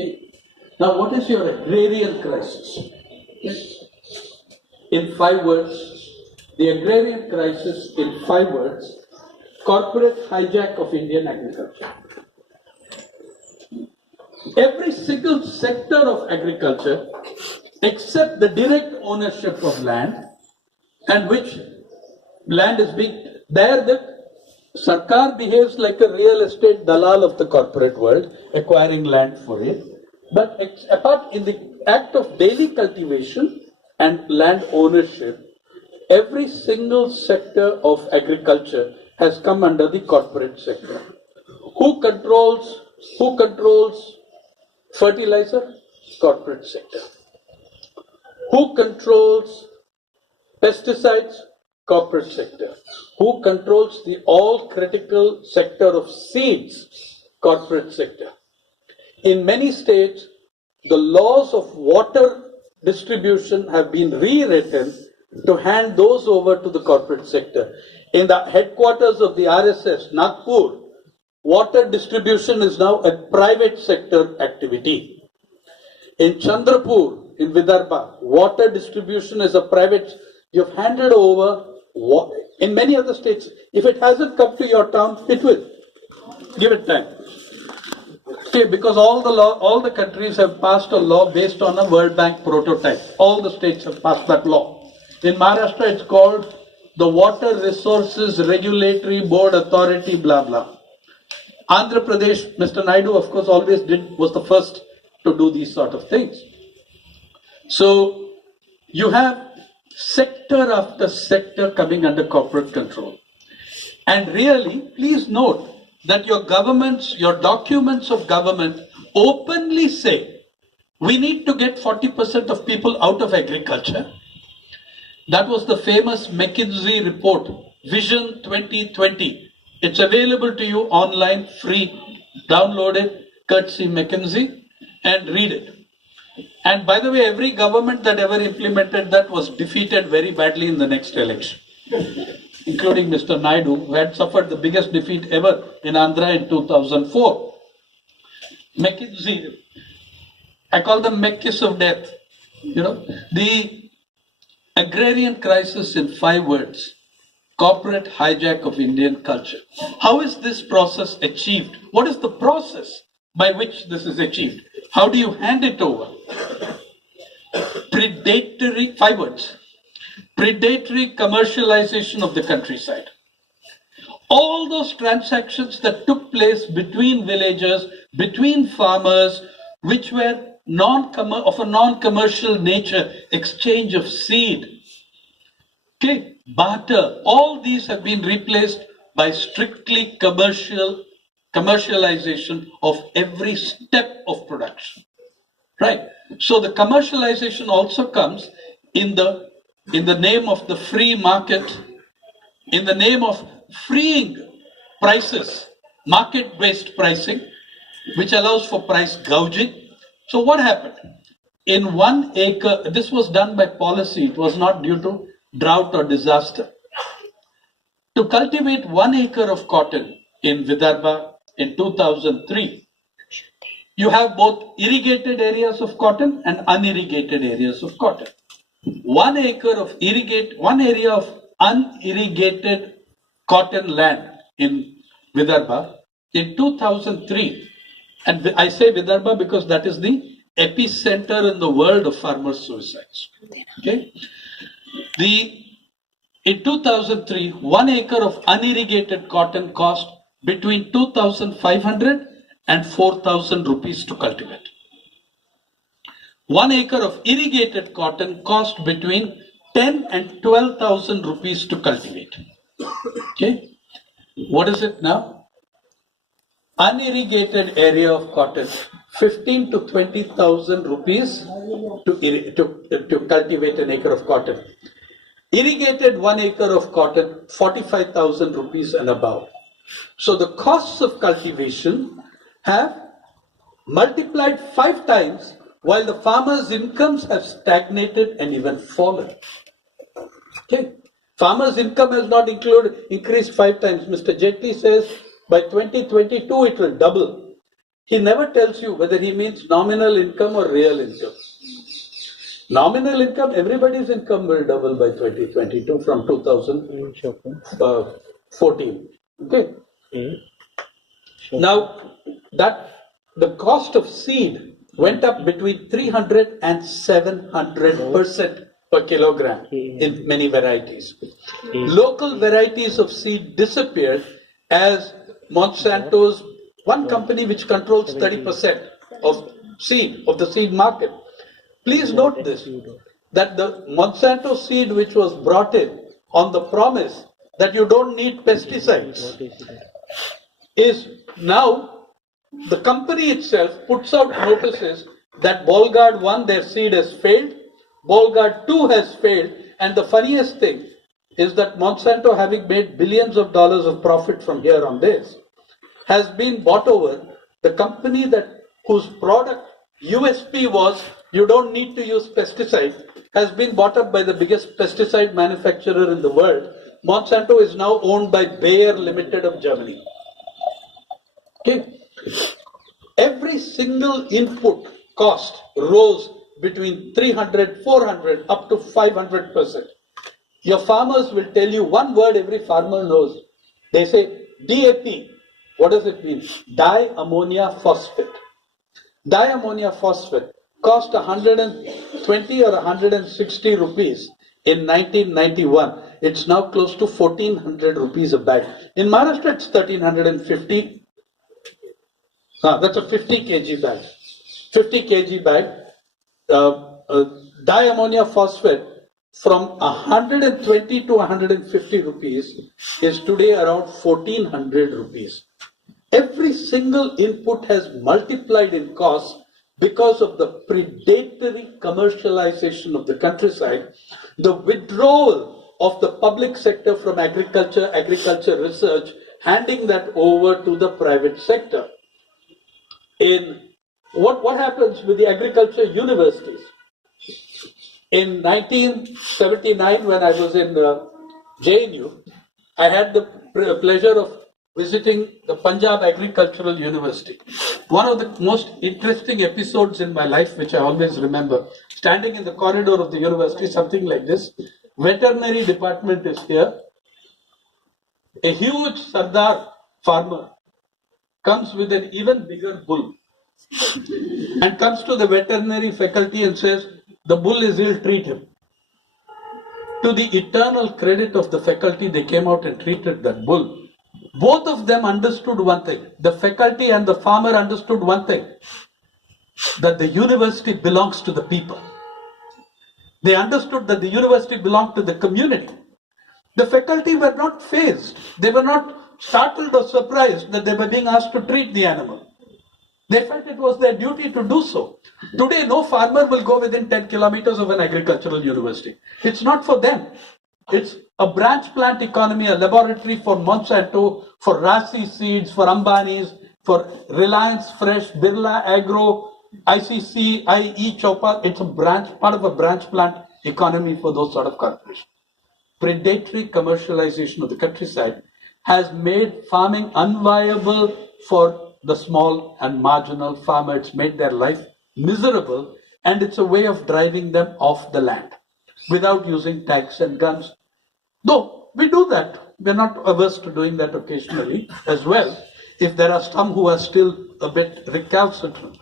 Okay. Now, what is your agrarian crisis? Okay. In 5 words, the agrarian crisis in 5 words, corporate hijack of Indian agriculture. Every single sector of agriculture, except the direct ownership of land, and which land is being, there the Sarkar behaves like a real estate dalal of the corporate world, acquiring land for it. But apart in the act of daily cultivation and land ownership, every single sector of agriculture has come under the corporate sector. Who controls fertilizer? Corporate sector. Who controls pesticides? Corporate sector. Who controls the all critical sector of seeds? Corporate sector. In many states, the laws of water distribution have been rewritten to hand those over to the corporate sector. In the headquarters of the RSS, Nagpur, water distribution is now a private sector activity. In Chandrapur, in Vidarbha, water distribution is a private. You've handed over. In many other states, if it hasn't come to your town, it will. Give it time. Okay, because all the countries have passed a law based on a World Bank prototype. All the states have passed that law. In Maharashtra, it's called the Water Resources Regulatory Board Authority, blah blah. Andhra Pradesh, Mr. Naidu, of course, was the first to do these sort of things. So you have sector after sector coming under corporate control. And really, please note that your governments, your documents of government openly say, we need to get 40% of people out of agriculture. That was the famous McKinsey report, Vision 2020. It's available to you online, free. Download it, courtesy McKinsey, and read it. And by the way, every government that ever implemented that was defeated very badly in the next election, including Mr. Naidu, who had suffered the biggest defeat ever in Andhra in 2004. McKinsey, I call them McKiss of death. The agrarian crisis in 5 words, corporate hijack of Indian culture. How is this process achieved? What is the process by which this is achieved? How do you hand it over? Predatory, 5 words. Predatory commercialization of the countryside. All those transactions that took place between villagers, between farmers, which were of a non-commercial nature, exchange of seed, okay, barter, all these have been replaced by strictly commercialization of every step of production. Right? So the commercialization also comes in the name of the free market, in the name of freeing prices, market-based pricing, which allows for price gouging. So what happened? In 1 acre, this was done by policy, it was not due to drought or disaster. To cultivate 1 acre of cotton in Vidarbha in 2003, you have both irrigated areas of cotton and unirrigated areas of cotton. 1 area of unirrigated cotton land in Vidarbha in 2003, and I say Vidarbha because that is the epicenter in the world of farmer suicides. Okay, in 2003, 1 acre of unirrigated cotton cost between 2,500 and 4,000 rupees to cultivate. 1 acre of irrigated cotton cost between 10 and 12,000 rupees to cultivate. Okay, what is it now? Unirrigated area of cotton, 15 to 20,000 rupees to cultivate an acre of cotton. Irrigated 1 acre of cotton, 45,000 rupees and above. So the costs of cultivation have multiplied 5 times, while the farmers' incomes have stagnated and even fallen. Okay, farmers' income has not increased 5 times. Mr. Jetty says by 2022 it will double. he never tells you whether he means nominal income or real income. Nominal income, everybody's income will double by 2022 from 2014. Okay. Now, that the cost of seed went up between 300 and 700% per kilogram in many varieties. Local varieties of seed disappeared as Monsanto's, one company which controls 30% of the seed market. Please note this, that the Monsanto seed which was brought in on the promise that you don't need pesticides is now the company itself puts out notices that Bolgard 1, their seed has failed, Bolgard 2 has failed, and the funniest thing is that Monsanto, having made billions of dollars of profit from here on this, has been bought over. The company whose product USP was you don't need to use pesticide has been bought up by the biggest pesticide manufacturer in the world. Monsanto is now owned by Bayer Limited of Germany. Okay. Every single input cost rose between 300, 400, up to 500%. Your farmers will tell you one word every farmer knows. They say DAP. What does it mean? Diammonia phosphate. Diammonia phosphate cost 120 or 160 rupees in 1991. It's now close to 1400 rupees a bag. In Maharashtra, it's 1350. That's a 50 kg bag. 50 kg bag. Diammonia phosphate from 120 to 150 rupees is today around 1400 rupees. Every single input has multiplied in cost because of the predatory commercialization of the countryside, the withdrawal of the public sector from agriculture research, handing that over to the private sector. In what happens with the agriculture universities? In 1979, when I was in JNU, I had the pleasure of visiting the Punjab Agricultural University. One of the most interesting episodes in my life, which I always remember, standing in the corridor of the university, something like this. Veterinary department is here. A huge Sardar farmer comes with an even bigger bull and comes to the veterinary faculty and says, the bull is ill, treat him. To the eternal credit of the faculty, they came out and treated that bull. Both of them understood one thing. The faculty and the farmer understood one thing, that the university belongs to the people. They understood that the university belonged to the community. The faculty were not fazed. They were not startled or surprised that they were being asked to treat the animal. They felt it was their duty to do so. Today, no farmer will go within 10 kilometers of an agricultural university. It's not for them. It's a branch plant economy, a laboratory for Monsanto, for Rasi Seeds, for Ambani's, for Reliance Fresh, Birla Agro, ICC, IE Chopra. It's a part of a branch plant economy for those sort of corporations. Predatory commercialization of the countryside has made farming unviable for the small and marginal farmer. It's made their life miserable, and it's a way of driving them off the land without using tax and guns. Though we do that, we're not averse to doing that occasionally as well, if there are some who are still a bit recalcitrant.